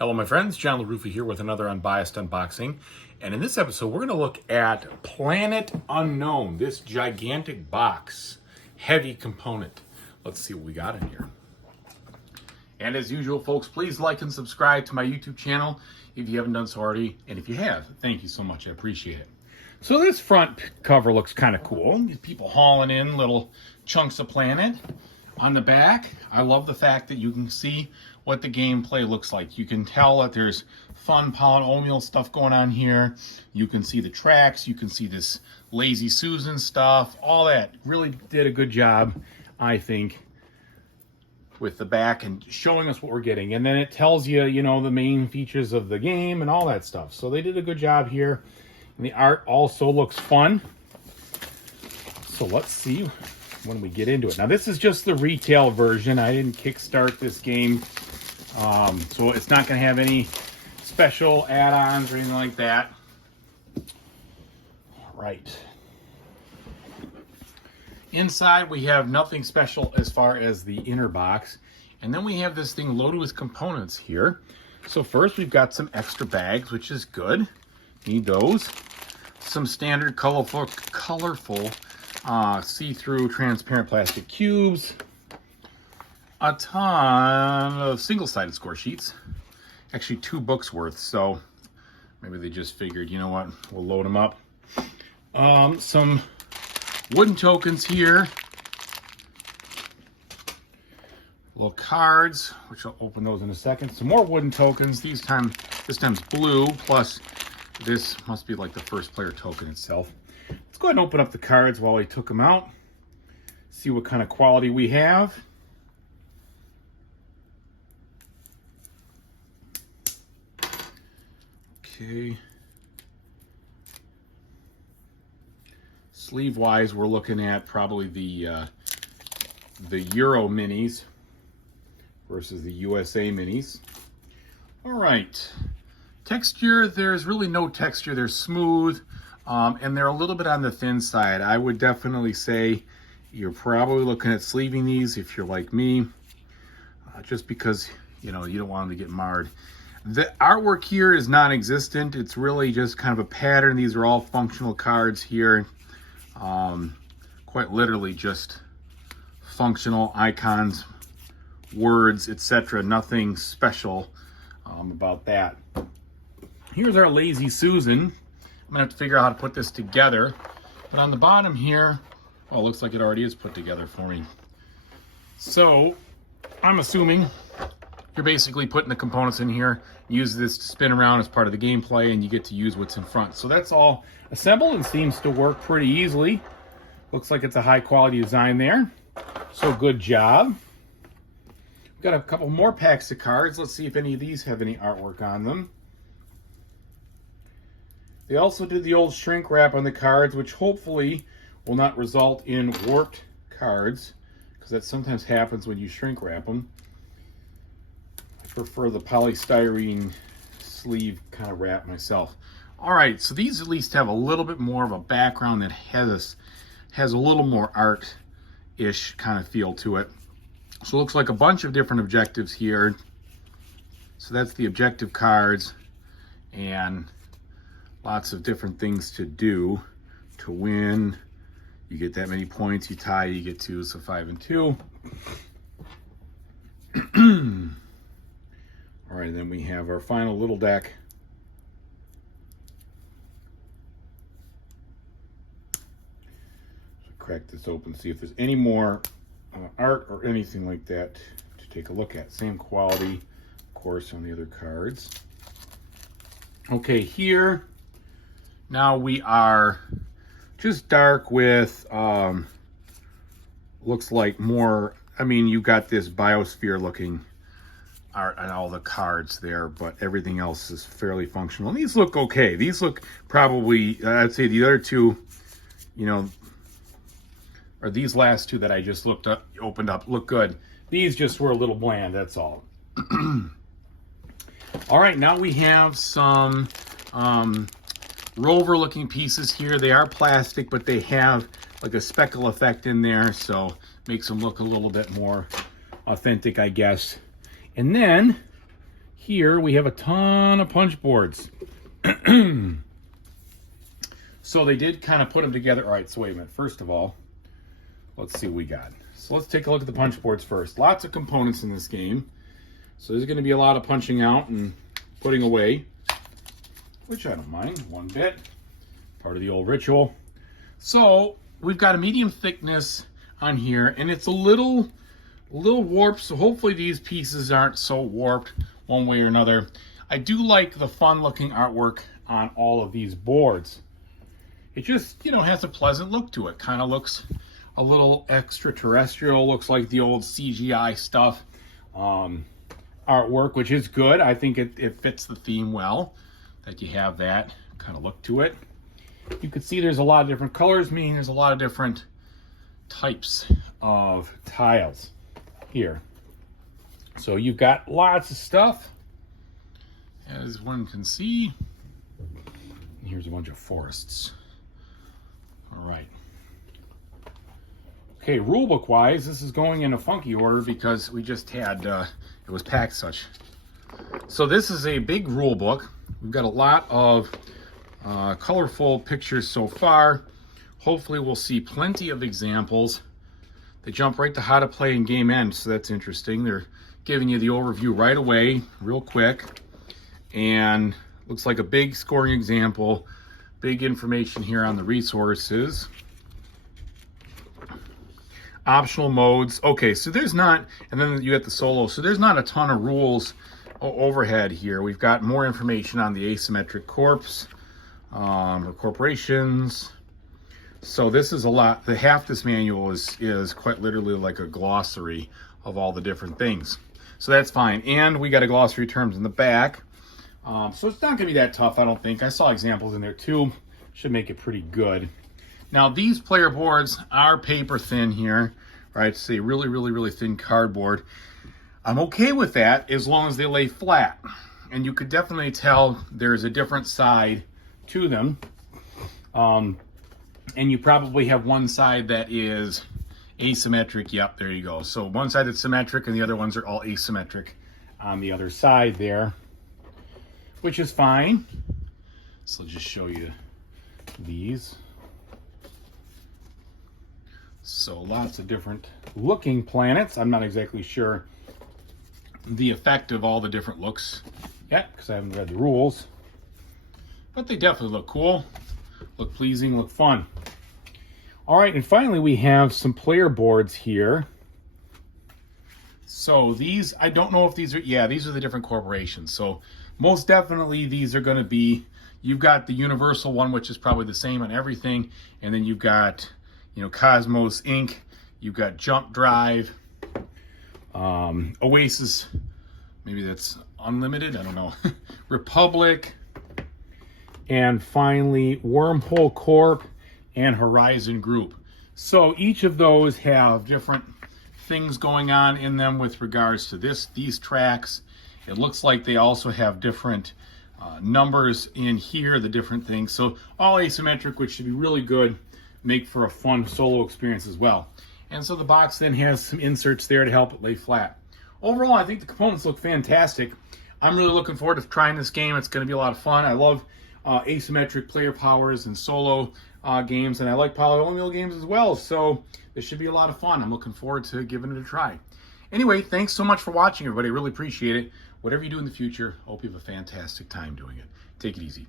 Hello my friends, John LaRuffa here with another Unbiased unboxing. And in this episode, we're going to look at Planet Unknown, this gigantic box, heavy component. Let's see what we got in here. And as usual, folks, please like and subscribe to my YouTube channel if you haven't done so already. And if you have, thank you so much, I appreciate it. So this front cover looks kind of cool. People hauling in little chunks of Planet. On the back, I love the fact that you can see what the gameplay looks like. You can tell that there's fun polynomial stuff going on here. You can see the tracks. You can see this Lazy Susan stuff. All that really did a good job, I think, with the back and showing us what we're getting. And then it tells you, you know, the main features of the game and all that stuff. So they did a good job here. And the art also looks fun. So let's see when we get into it. Now this is just the retail version. I didn't kickstart this game, so it's not going to have any special add-ons or anything like that. All right. Inside we have nothing special as far as the inner box, and then we have this thing loaded with components here. So first we've got some extra bags, which is good. Need those. Some standard colorful see-through transparent plastic cubes, a ton of single-sided score sheets, actually 2 books worth, so maybe they just figured, you know what, we'll load them up. Some wooden tokens here, little cards, which I'll open those in a second. Some more wooden tokens, this time's blue, plus this must be like the first player token itself. Let's go ahead and open up the cards while I took them out. See what kind of quality we have. Okay. Sleeve-wise, we're looking at probably the Euro minis versus the USA minis. All right. Texture, there's really no texture. They're smooth. And they're a little bit on the thin side. I would definitely say you're probably looking at sleeving these if you're like me, just because, you know, you don't want them to get marred. The artwork here is non-existent. It's really just kind of a pattern. These are all functional cards here. Quite literally just functional icons, words, etc. Nothing special about that. Here's our Lazy Susan. I'm gonna have to figure out how to put this together. But on the bottom here, oh, it looks like it already is put together for me. So I'm assuming you're basically putting the components in here, use this to spin around as part of the gameplay, and you get to use what's in front. So that's all assembled and seems to work pretty easily. Looks like it's a high quality design there. So good job. We've got a couple more packs of cards. Let's see if any of these have any artwork on them. They also did the old shrink wrap on the cards, which hopefully will not result in warped cards, because that sometimes happens when you shrink wrap them. I prefer the polystyrene sleeve kind of wrap myself. All right, so these at least have a little bit more of a background that has a little more art-ish kind of feel to it. So it looks like a bunch of different objectives here. So that's the objective cards, and lots of different things to do to win. You get that many points, you tie, you get 2, so 5 and 2. All right, then we have our final little deck. So crack this open, see if there's any more art or anything like that to take a look at. Same quality, of course, on the other cards. Okay, here, now we are just dark with, looks like more, I mean, you got this biosphere looking art on all the cards there, but everything else is fairly functional. And these look okay. These look probably, I'd say the other two, you know, or these last two that I just opened up, look good. These just were a little bland, that's all. All right, now we have some rover looking pieces here. They are plastic, but they have like a speckle effect in there, so makes them look a little bit more authentic, I guess. And then here we have a ton of punch boards. So they did kind of put them together. All right, so wait a minute. First of all, let's see what we got. So let's take a look at the punch boards first. Lots of components in this game. So there's going to be a lot of punching out and putting away, which I don't mind one bit. Part of the old ritual. So we've got a medium thickness on here, and it's a little warped, so hopefully these pieces aren't so warped one way or another. I do like the fun looking artwork on all of these boards. It just, you know, has a pleasant look to it. Kind of looks a little extraterrestrial, looks like the old CGI stuff. Artwork, which is good. I think it fits the theme well, that you have that kind of look to it. You can see there's a lot of different colors, meaning there's a lot of different types of tiles here. So you've got lots of stuff, as one can see. Here's a bunch of forests. All right. Okay, rulebook wise, this is going in a funky order because we just had, it was packed such. So this is a big rule book. We've got a lot of colorful pictures so far. Hopefully we'll see plenty of examples. They jump right to how to play in game end, so that's interesting. They're giving you the overview right away, real quick. And looks like a big scoring example. Big information here on the resources. Optional modes. Okay, so there's not, and then you get the solo, so there's not a ton of rules overhead here. We've got more information on the asymmetric corps or corporations. So this is a lot. The half this manual is quite literally like a glossary of all the different things. So that's fine. And we got a glossary of terms in the back. So it's not gonna be that tough, I don't think. I saw examples in there too. Should make it pretty good. Now these player boards are paper thin here, right? It's a really, really, really thin cardboard. I'm okay with that as long as they lay flat. And you could definitely tell there's a different side to them. And you probably have one side that is asymmetric. Yep, there you go. So one side is symmetric and the other ones are all asymmetric on the other side there, which is fine. So I'll just show you these. So lots of different looking planets. I'm not exactly sure the effect of all the different looks yet because I haven't read the rules, but they definitely look cool, look pleasing, look fun. All right, and finally we have some player boards here. So these, I don't know if these are, yeah, these are the different corporations. So most definitely these are going to be, you've got the universal one, which is probably the same on everything. And then you've got, you know, Cosmos Inc. You've got Jump Drive, Oasis, maybe that's unlimited, I don't know. Republic, and finally Wormhole Corp and Horizon Group. So each of those have different things going on in them with regards to these tracks. It looks like they also have different numbers in here, the different things. So all asymmetric, which should be really good, make for a fun solo experience as well. And so the box then has some inserts there to help it lay flat. Overall, I think the components look fantastic. I'm really looking forward to trying this game. It's going to be a lot of fun. I love asymmetric player powers and solo games, and I like polynomial games as well. So this should be a lot of fun. I'm looking forward to giving it a try. Anyway, thanks so much for watching, everybody. I really appreciate it. Whatever you do in the future, I hope you have a fantastic time doing it. Take it easy.